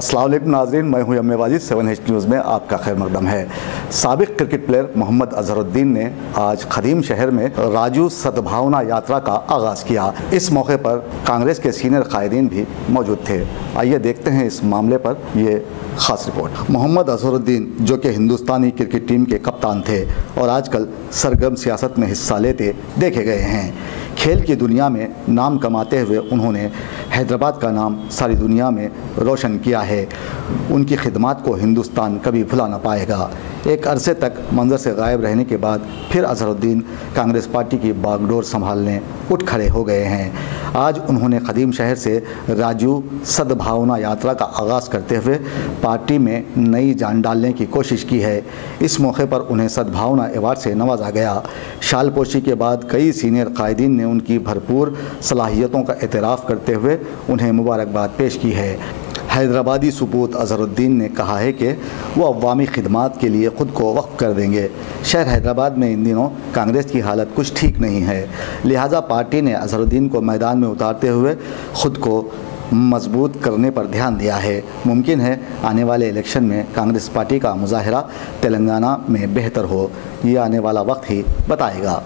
अस्सलाम वालेकुम नाज़रीन, मैं हूं यम्मेवाजी। 7H न्यूज़ में आपका खैर मकदम है। साबिक क्रिकेट प्लेयर मोहम्मद अजहरुद्दीन ने आज खदीम शहर में राजू सद्भावना यात्रा का आगाज़ किया। इस मौके पर कांग्रेस के सीनियर कायदीन भी मौजूद थे। आइए देखते हैं इस मामले पर ये खास रिपोर्ट। मोहम्मद अजहरुद्दीन, जो कि हिंदुस्तानी क्रिकेट टीम के कप्तान थे और आजकल सरगर्म सियासत में हिस्सा लेते देखे गए हैं, खेल की दुनिया में नाम कमाते हुए उन्होंने हैदराबाद का नाम सारी दुनिया में रोशन किया है। उनकी खिदमात को हिंदुस्तान कभी भुला ना पाएगा। एक अरसे तक मंजर से गायब रहने के बाद फिर अजहरुद्दीन कांग्रेस पार्टी की बागडोर संभालने उठ खड़े हो गए हैं। आज उन्होंने खदीम शहर से राजू सद्भावना यात्रा का आगाज़ करते हुए पार्टी में नई जान डालने की कोशिश की है। इस मौके पर उन्हें सद्भावना अवार्ड से नवाजा गया। शालपोशी के बाद कई सीनियर कायदीन ने उनकी भरपूर सलाहियतों का एतराफ़ करते हुए उन्हें मुबारकबाद पेश की है। हैदराबादी सुपूत अजहरुद्दीन ने कहा है कि वो अवामी खिदमात के लिए ख़ुद को वक्फ कर देंगे। शहर हैदराबाद में इन दिनों कांग्रेस की हालत कुछ ठीक नहीं है, लिहाजा पार्टी ने अजहरुद्दीन को मैदान में उतारते हुए ख़ुद को मजबूत करने पर ध्यान दिया है। मुमकिन है आने वाले इलेक्शन में कांग्रेस पार्टी का मुजाहरा तेलंगाना में बेहतर हो। ये आने वाला वक्त ही बताएगा।